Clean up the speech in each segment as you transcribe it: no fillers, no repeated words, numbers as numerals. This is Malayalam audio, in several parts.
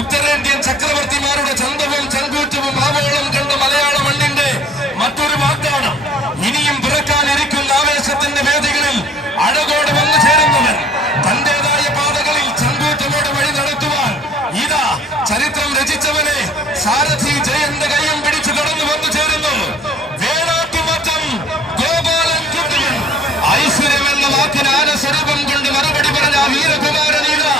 ഉത്തരേന്ത്യൻ ചക്രവർത്തിമാരുടെ ചന്തവും ചങ്കൂറ്റവും ആവോളം കണ്ട മലയാള മണ്ണിന്റെ മറ്റൊരു വാഗ്ദാനം. ഇനിയും പിറക്കാനിരിക്കുന്ന ആവേശത്തിന്റെ വേദികളിൽ അഴകോടെ വന്നു ചേരുന്നവൻ, തന്റേതായ പാതകളിൽ ചങ്കൂറ്റമോടെ വഴി നടത്തുവാൻ ഇതാ ചരിത്രം രചിച്ചവനെ സാരഥി ജയന്റെ കൈയും പിടിച്ചു കടന്നു വന്നു ചേരുന്നു. വേണാട്ടുമറ്റം ഗോപാലൻ കുട്ടിയൻ. ഐശ്വര്യം എന്ന വാക്കിന് ആനസ്വരൂപം കൊണ്ട് മറുപടി പറഞ്ഞ വീരകുമാരൻ ഇതാ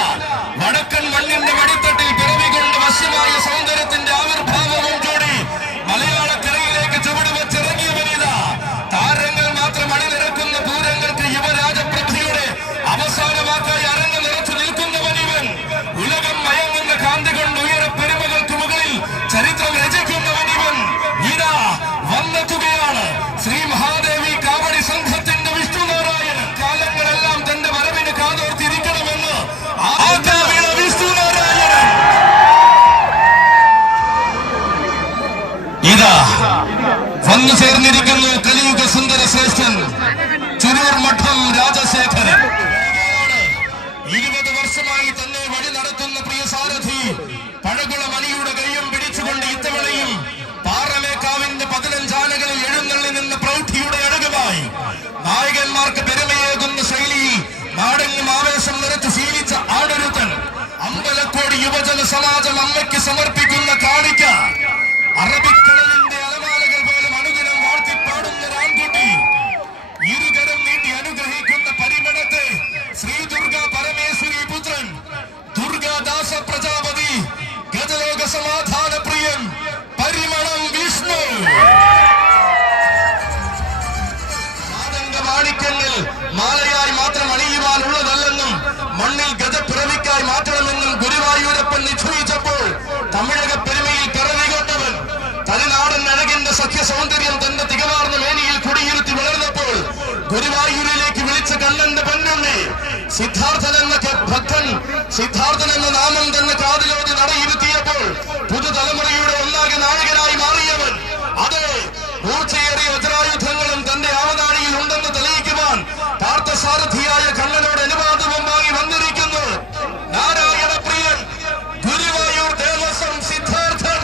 വടക്കൻ മണ്ണിന്റെ മടിത്തട്ടിൽ പിറവികൊണ്ട് വശ്യമായ സൗന്ദര്യത്തിന്റെ ആവിർഭാവവും കൂടി മലയാളക്കരയിലേക്ക് ചുവട് വെച്ചിറങ്ങിയവനിതാ. താരങ്ങൾ മാത്രം അണിനിരക്കുന്ന പൂരങ്ങൾക്ക് യുവരാജപ്രഭയുടെ അവസാന വാക്കായി അരങ്ങ് നിറച്ചു നിൽക്കുന്നവനിവൻ. ഉലകം മയങ്ങുന്ന കാന്തി കൊണ്ട് ഉയരപ്പെരുമകൾക്ക് മുകളിൽ ചരിത്രം രചിക്കുന്നവനിവൻ ഇതാ വന്നെത്തുകയാണ്. ശ്രീ മഹാദേവി കാവടി സംഘത്തിന്റെ വിഷ്ണുനാരായണൻ. കാലങ്ങളെല്ലാം തന്റെ വരവിന് കാതോർത്തിരിക്കണമെന്ന് വിഷ്ണുനാരായണൻ ഇതാ വന്നു ചേർന്നിരിക്കുന്നു. കലിയുഗ സുന്ദര ശ്രേഷ്ഠൻ ചുരൂർ മഠം രാജശേഖരൻ. 20 വർഷമായി തന്നെ വഴി നടത്തുന്ന പ്രിയ സാരഥി പഴകുള മണിയുടെ കൈയും പിടിച്ചുകൊണ്ട് ഇത്തവണയും പാറമേക്കാവിന്റെ 15 ആനകളിൽ എഴുന്നള്ളി നിന്ന് പ്രൗഢിയുടെ അഴകുമായി നായകന്മാർക്ക് പെരുമയേകുന്ന ശൈലിയിൽ നാടെങ്ങും ആവേശം നിറച്ച് ശീലിച്ച ആടൊരുത്തൻ. അമ്പലക്കോടി യുവജന സമാജം അമ്മയ്ക്ക് സമർപ്പിക്കുന്ന കാണിക്ക. അറബിക്കടലിന്റെ അലമാലകൾ പോലും അനുദിനം വാഴ്ത്തിപ്പാടുന്ന ആൺകുട്ടി. ഇരുകരം നീട്ടി അനുഗ്രഹിക്കുന്ന പരിമണത്തെ ശ്രീ ദുർഗ പരമേശ്വരി പുത്രൻ ദുർഗാദാസ പ്രജാപതി ഗജലോക സമാധാന പ്രിയൻ പരിമളം വിഷ്ണു. മാണിക്യങ്ങൾ മാലയായി മാത്രം അണിയുവാനുള്ളതല്ലെന്നും മണ്ണിൽ ഗജപ്പിറവിക്കായി മാറ്റണമെന്നും ഗുരുവായൂരപ്പൻ നിശ്ചയിച്ചപ്പോൾ തമിഴക പെരുമയിൽ പിറവികൊണ്ടവൻ തനിനാടൻ അഴകിന്റെ സഖ്യ സൗന്ദര്യം തന്റെ തികവാർന്ന മേനിയിൽ കുടിയിരുത്തി വളർന്നപ്പോൾ ഗുരുവായൂരിലേക്ക് വിളിച്ച കണ്ണന്റെ പെണ്ണുണ്ണി സിദ്ധാർത്ഥൻ എന്ന ഭക്തൻ സിദ്ധാർത്ഥൻ എന്ന നാമം തന്നെ കാതിലോതി നടയിരുത്തിയപ്പോൾ പുതുതലമുറയുടെ ഒന്നാകെ നായകനായി മാറിയവൻ. അതെ, മൂർച്ചയേറിയ വജ്രായുധങ്ങളും തന്റെ ആവനാഴിയിൽ ഉണ്ടെന്ന് തെളിയിക്കുവാൻ പാർത്ഥസാരഥിയായ കണ്ണനോട് അനുവാദവും വാങ്ങി വന്നിരിക്കുന്നു നാരായണ പ്രിയൻ ഗുരുവായൂർ ദേവസ്വം സിദ്ധാർത്ഥൻ.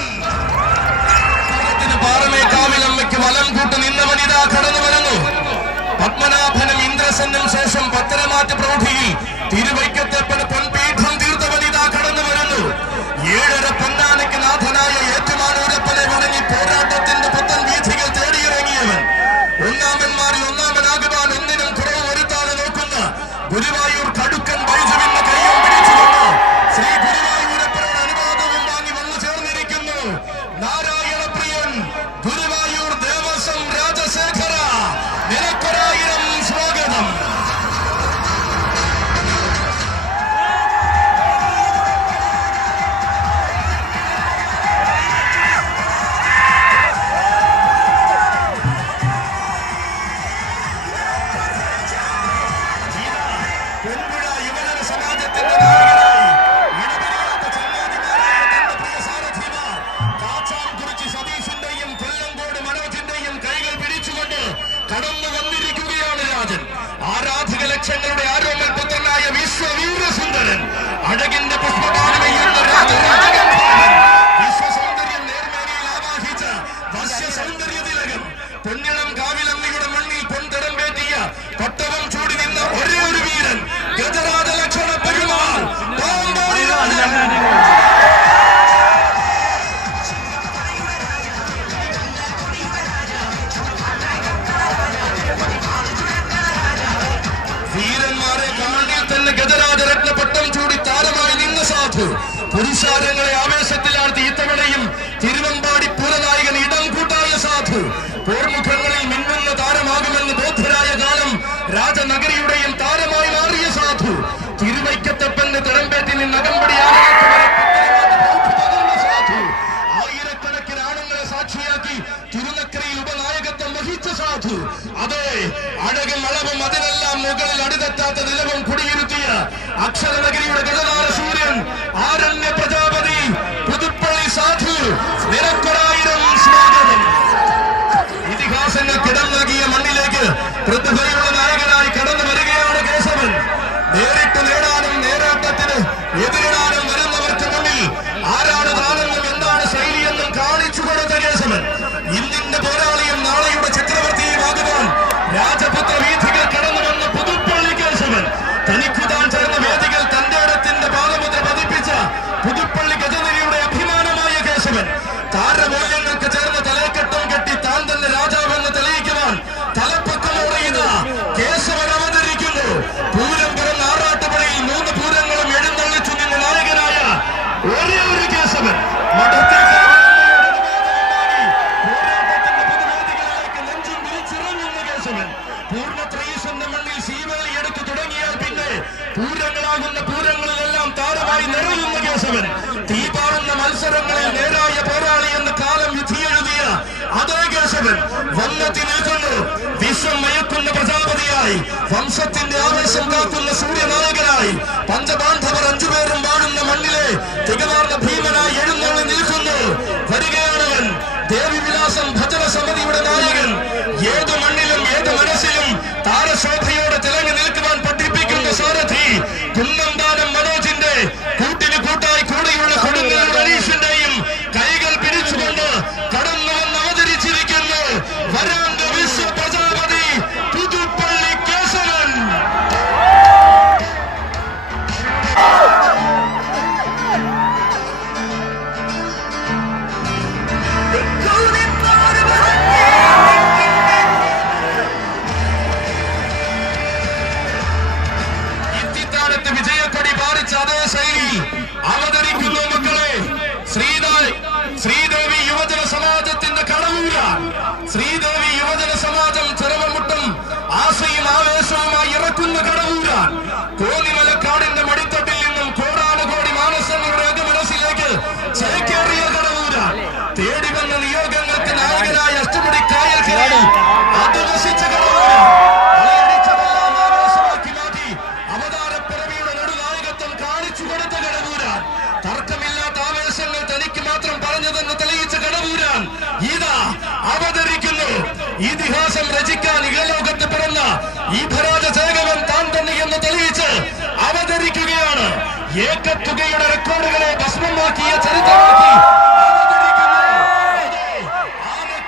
പാറമേക്കാവിലമ്മയ്ക്ക് വലം കൂട്ട് നിന്നവനിതാ കടന്നു വരുന്നു. പത്മനാഭനും ഇന്ദ്രസെന്നും ശേഷം പത്തനമാറ്റ് പ്രൗഢിയിൽ തിരുവൈക്കത്തേപ്പന് പൊൻപീഠം തീർത്തവനിതാ കടന്നു വരുന്നു. 7.5 പൊന്നാനയ്ക്ക് നാഥനായ ഏറ്റുമാനൂരപ്പനെ വണങ്ങി പോരാട്ടത്തിന്റെ പുത്തൻ വീഥികൾ തേടിയിറങ്ങിയവൻ. ഒന്നാമന്മാരിൽ ഒന്നാമനാകുവാൻ ഒന്നിനും കുറവ് വരുത്താതെ നോക്കുന്ന ഗുരുവായൂർ കടുക്കൻ ബൈജുവിന്റെ കൈയും പിടിച്ചുകൊണ്ട് ശ്രീ ഗുരുവായൂരപ്പനോട് അനുവാദവും വാങ്ങി വന്നു ചേർന്നിരിക്കുന്നു നാരായണ പ്രിയൻ ഗുരുവായൂർ ദേവസ്വം രാജശേഖര. നിനക്കൊരായിരം സ്വാഗതം. കടന്നു വന്നിരിക്കുകയാണ് രാജൻ. ആരാധക ലക്ഷങ്ങളുടെ ആരോമൽ പുത്രനായ വിശ്വവീരസുന്ദരൻ. അഴകിന്റെ പുഷ്പകാലമെയ്യുന്ന വിശ്വസൗന്ദര്യം നേർമേനിയിൽ ആവാഹിച്ച വശ്യസൗന്ദര്യ തിലകം. പൊന്നിളം കാവിലമ്മയുടെ മണ്ണിൽ പൊൻതടമ്പേറ്റിയ പട്ടവും ചൂടി നിന്ന ഒരേ ഒരു വീരൻ ഗജരാജ ലക്ഷണ പെരുമാൾ പാമ്പാടി രാജൻ. വീരന്മാരെ കാണിൽ തന്നെ ഗജരാജരത്ന പട്ടം ചൂടി താരമായി നിന്ന സാധു പുരുഷാരങ്ങളെ ആവേശത്തിലാഴ്ത്തി ഇത്തവണയും തിരുവമ്പാടി പൂരനായകൻ ഇടം കൂട്ടായ സാധു. പോർമുഖങ്ങളിൽ മിന്നുന്ന താരമാകുമെന്ന് ബോധരായ കാലം രാജനഗരിയുടെയും താരമായി മാറിയ സാധു. തിരുവൈക്കത്തപ്പന്റെ തിടമ്പേറ്റിൽ നിന്ന് അകമ്പടിയാണ് സാധു. ആയിരക്കണക്കിന് ആണുങ്ങളെ സാക്ഷിയാക്കി തിരുനക്കരയിൽ ഉപനായകത്വം വഹിച്ച സാധു. അതെ, അഴകും അളവും അതിനെല്ലാം മുകളിൽ അടിതെറ്റാത്ത നിലവും കുടിയിരുത്തിയ അക്ഷരനഗരിയുടെ ഗജനാര സൂര്യൻ ആരണ്യ പ്രജാപതി പുതുപ്പള്ളി സാധു. നിനക്കൊരായിരം സ്വാഗതം. ഇതിഹാസങ്ങൾക്കിടം നൽകിയ മണ്ണിലേക്ക് പ്രതിഭയുള്ള നായകനായി കടന്നു വരികയാണ് കേശവൻ. നേരിട്ട് നേടാനും നേരാട്ടത്തിന് എതിരിടാനും വരുന്നവർക്ക് പുതുപ്പള്ളി ഗജനിരിയുടെ അഭിമാനമായ കേശവൻ. താരമൂല്യങ്ങൾക്ക് ചേർന്ന് തലക്കെട്ടും കെട്ടി താൻ തന്നെ രാജാവെന്ന് തെളിയിക്കുവാൻ തലപ്പക്കമോടെ ഇതാ കേശവൻ അവതരിക്കുന്നു. പൂരം പിറന്ന ആറാട്ടുപുഴയിൽ 3 പൂരങ്ങളും എഴുന്നള്ളിച്ചു നിന്ന് നായകനായ ഒരേ ഒരു കേശവൻ. മഠത്തിൽ നെഞ്ചും വിരിച്ചിറങ്ങുന്ന കേശവൻ. പൂർണ്ണത്രയീശന്റെ മണ്ണിൽ ശീവേലി എടുത്തു തുടങ്ങിയാൽ പിന്നെ പൂരങ്ങളാകുന്ന പൂരങ്ങളിലെല്ലാം താരമായി നിറയുന്ന കേശവൻ. തീപാറുന്ന മത്സരങ്ങളിൽ നേരായ പോരാളി എന്ന് കാലം വിധിയെഴുതിയ അതേ കേശവൻ വന്നെത്തി നിൽക്കുന്നു. വിശ്വം മയക്കുന്ന പ്രജാപതിയായി, വംശത്തിന്റെ ആവേശം കാക്കുന്ന സൂര്യനായകനായി, പഞ്ചപാണ്ഡവർ 5 പേരും വാഴുന്ന മണ്ണിലെ തികവാർന്ന ഭീമനായി എഴുന്നള്ളി നിൽക്കുന്നു. വരികയാണവൻ, ദേവിവിലാസം ഭജന സമിതിയുടെ നായകൻ. ഏതു മണ്ണിലും ഏത് മനസ്സിലും താരശോഭയോടെ തിളങ്ങി നിൽക്കുവാൻ പഠിപ്പിക്കുന്ന സാരഥി. കുന്നന്താനം മനോജിന്റെ കൂട്ടിന് കൂട്ടായി കൂടെയുള്ള കൊടുങ്ങല്ലൂർ അനീഷിന്റെയും കൈകൾ പിടിച്ചുകൊണ്ട് കടന്നു വന്ന് അവതരിച്ചിരിക്കുന്നു വരാന്ത വിശ്വ പ്രജാപതി പുതുപ്പള്ളി കേശവൻ. ഇത്തിത്താനത്ത് വിജയക്കൊടി പാറിച്ച അതേ ശൈലി അവതരിക്കുന്നു മക്കളെ. ശ്രീദേവി യുവജന സമാജത്തിന്റെ കടവൂര. ശ്രീദേവി യുവജന സമാജം ചിറവമുട്ടും ആശയും ആവേശവുമായി ഇറക്കുന്ന കടവൂര. കോന്നിമലക്കാടിന്റെ മടിത്തട്ടിൽ നിന്നും കോടാനുകോടി മാനസങ്ങളുടെ അകമനസ്സിലേക്ക് ചേക്കേറിയ കടവൂര. തേടി വന്ന നിയോഗങ്ങൾക്ക് നായകനായ അഷ്ടമുടി കായൽക്കരയിൽ അധിവസിച്ച കടവൂര. അലയടിച്ചതെല്ലാം ആവേശമാക്കി മാറ്റി അവതാരപ്പിറവിയുടെ നെടുനായകത്വം കാണിച്ചു കൊടുത്ത കടവൂരാൻ. തർക്കമില്ലാത്ത ആവേശങ്ങൾ തനിക്ക് മാത്രം പറഞ്ഞതെന്ന് തെളിയിച്ച കടവൂരാൻ ഇതാ അവതരിക്കുന്നു. ഇതിഹാസം രചിക്കാൻ ഇഹലോകത്ത് പിറന്ന ഈ ഭരാജ ചേകവൻ താൻ തന്നെ എന്ന് തെളിയിച്ച് അവതരിക്കുകയാണ്. ഏകത്തുകയുടെ റെക്കോർഡുകളെ ഭസ്മമാക്കിയ ചരിത്രമാക്കി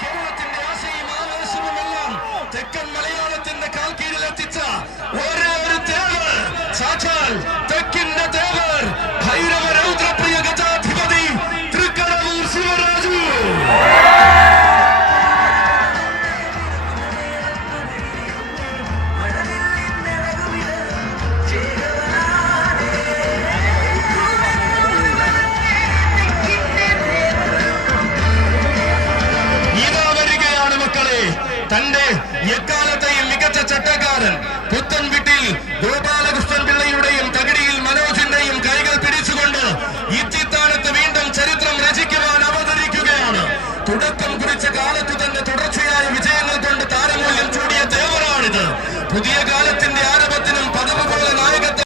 കേരളത്തിന്റെ ആശയും ആവേശവുമെല്ലാം തെക്കൻ മലയാളത്തിന്റെ കാൽക്കീഴിലെത്തിച്ച ഒരേ ഒരു തേവർ, സാക്ഷാൽ തെക്കിന്റെ തേവർ, ഭൈരവ രൗദ്രപ്രിയ ഗജാധിപതി തൃക്കടവൂർ ശിവരാജു. തന്റെ എക്കാലത്തെയും മികച്ച ചട്ടക്കാരൻ പുത്തൻ വീട്ടിൽ ഗോപാല